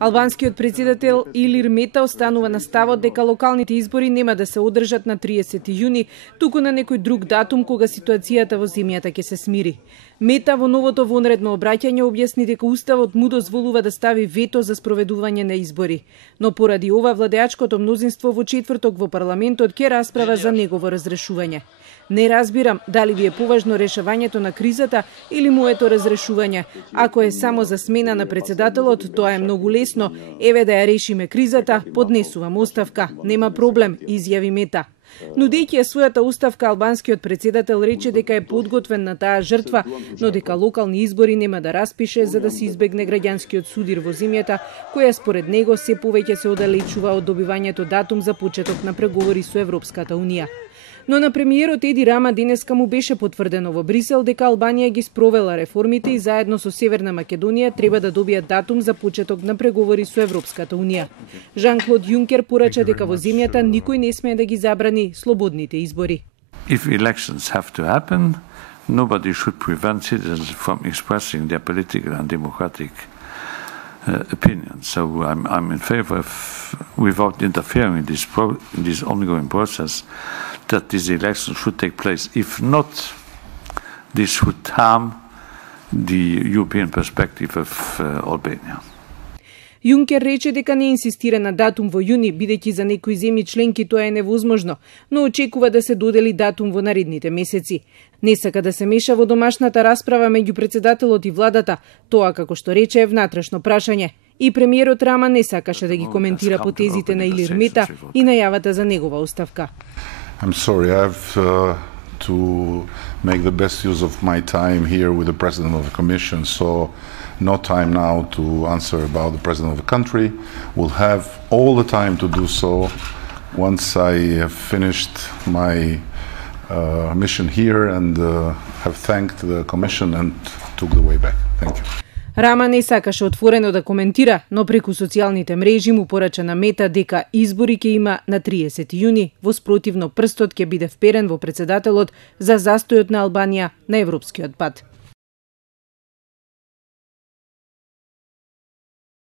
Албанскиот председател Илир Мета останува на ставот дека локалните избори нема да се одржат на 30 јуни, туку на некој друг датум кога ситуацијата во земјата ќе се смири. Мета во новото вонредно обраќање објасни дека уставот му дозволува да стави вето за спроведување на избори, но поради ова владеачкото мнозинство во четврток во парламентот ќе расправа за негово разрешување. Не разбирам дали ви е поважно решавањето на кризата или моето разрешување. Ако е само за смена на председателот, тоа е многу лесно. Еве да ја решиме кризата, поднесувам оставка. Нема проблем, изјави Мета. Нудејќи ја својата оставка, албанскиот председател рече дека е подготвен на таа жртва, но дека локални избори нема да распише за да се избегне граѓанскиот судир во земјата, која според него се повеќе се оддалечува од добивањето датум за почеток на преговори со Европската унија. Но на премиерот Еди Рама денеска му беше потврдено во Брисел дека Албанија ги спровела реформите и заедно со Северна Македонија треба да добијат датум за почеток на преговори со Европската унија. Жан-Клод Јункер порача дека во земјата никој не смее да ги забрани слободните избори. If elections have to happen, nobody should prevent citizens from expressing their political and democratic opinions. So I'm in favor of, without interfering in this ongoing process, that these elections should take place. If not, this should harm the European perspective of Albania. Јункер рече дека не инсистира на датум во јуни, бидејќи за некои земји членки тоа е невозможно, но очекува да се додели датум во наредните месеци. Не сака да се меша во домашната расправа меѓу председателот и владата, тоа како што рече е внатрешно прашање. И премиерот Рама не сакаше да ги коментира потезите на Илир Мета и најавата за негова оставка. I'm sorry, I have to make the best use of my time here with the President of the Commission, so no time now to answer about the President of the country. We'll have all the time to do so once I have finished my mission here and have thanked the Commission and took the way back. Thank you. Рама не сакаше отворено да коментира, но преку социјалните мрежи му порача на Мета дека избори ќе има на 30 јуни, во спротивно прстот ќе биде вперен во председателот за застојот на Албанија на европскиот пат.